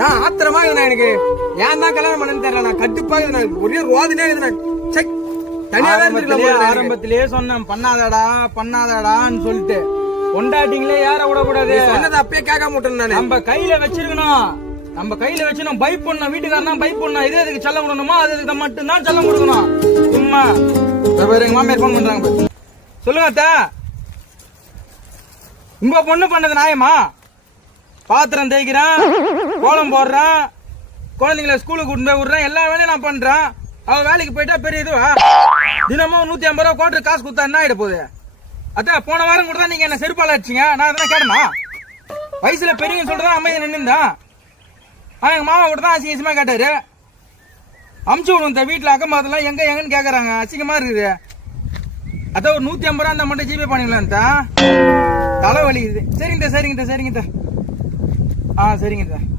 நான் ஆத்திரமா இருக்குண்ணா எனக்கு. ஏன் தான் கல்யாணம் பண்ணு தெரியல. நான் கட்டுப்பா இருக்குண்ணா. ஒரே ரோதனையா இருக்குண்ணா. ஆரம்பத்திலேயே சொன்னேன் பண்ணாதடான்னு சொல்லிட்டு. கொண்டாட்டிங்களே யார விடக்கூடாது. சொன்னதை அப்பயே கேட்காம விட்டேன். நம்ம கையில வச்சிருக்கணும். நம்ம கையில வச்சு பைப் பண்ணணும். வீட்டுக்காரன் பைப் பண்ணணும். இதே இதுக்கு செல்லம் கொடுக்கணுமா அதுக்கு மட்டும்தான் செல்லம் கொடுக்கணும். சும்மா எங்க மாமியார் போன் பண்றாங்க. சொல்லுங்க அத்தா, உங்க பொண்ணு பண்ணது நியாயமா? பாத்திரம் தேய்க்கிறேன், கோலம் போடுறேன், குழந்தைங்களை ஸ்கூலுக்கு கூட்டு போய் விடுறேன், எல்லா வேலையும் நான் பண்றேன். அவ வேலைக்கு போயிட்டா பெரிய இதுவா? தினமும் 150 ரூபா கோட்டர் காசு கொடுத்தா என்ன ஆயிட போகுது? அதான் போன வாரம் கூட தான் நீங்க என்ன செருப்பால அடிச்சீங்க. நான் அதெல்லாம் கேட்டனா? வயசுல பெரியவங்க சொல்றதா அமைதி நின்றுதான். ஆனா எங்க மாமா கூட தான் அசிங்கமா கேட்டாரு. அமுச்சு விடுங்க வீட்டுல அக்கம் பக்கத்துல எங்கன்னு கேக்குறாங்க. அசிங்கமா இருக்குது. அதான் ஒரு 150 ரூபா அந்த மட்டும் ஜிபே பண்ணிக்கலாம் தான். தலைவலி இது. சரிங்க சரிங்க சரிங்க. சரிங்க.